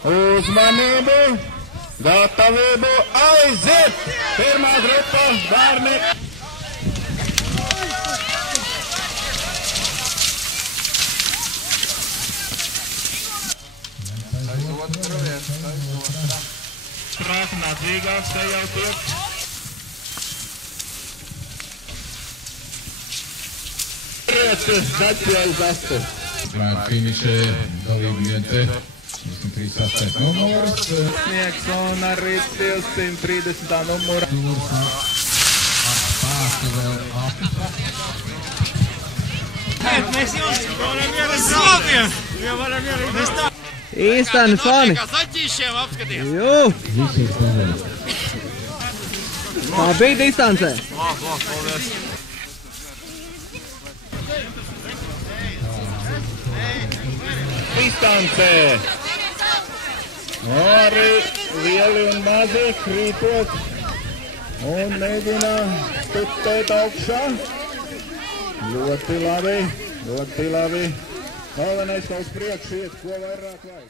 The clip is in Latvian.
Uzmanību, gatavību, aiziet! Pirmā grupa bērni. Prātnādzīgāks te jau tiek. Finiše dalībniece 308 numurs. Sniegs un arī 230. numura. Mēs jums varam ierīt slāpiem! Jo varam ierīt tā! Īstani fani! Kā saķīšiem apskaties! Jū! Tā bija distancē! Paldies! Distancē. Arī lieli un mazi krītot un mēģina stutēt augšā. Ļoti labi, ļoti labi. Galvenais uz priekšu iet, ko vairāk vajag.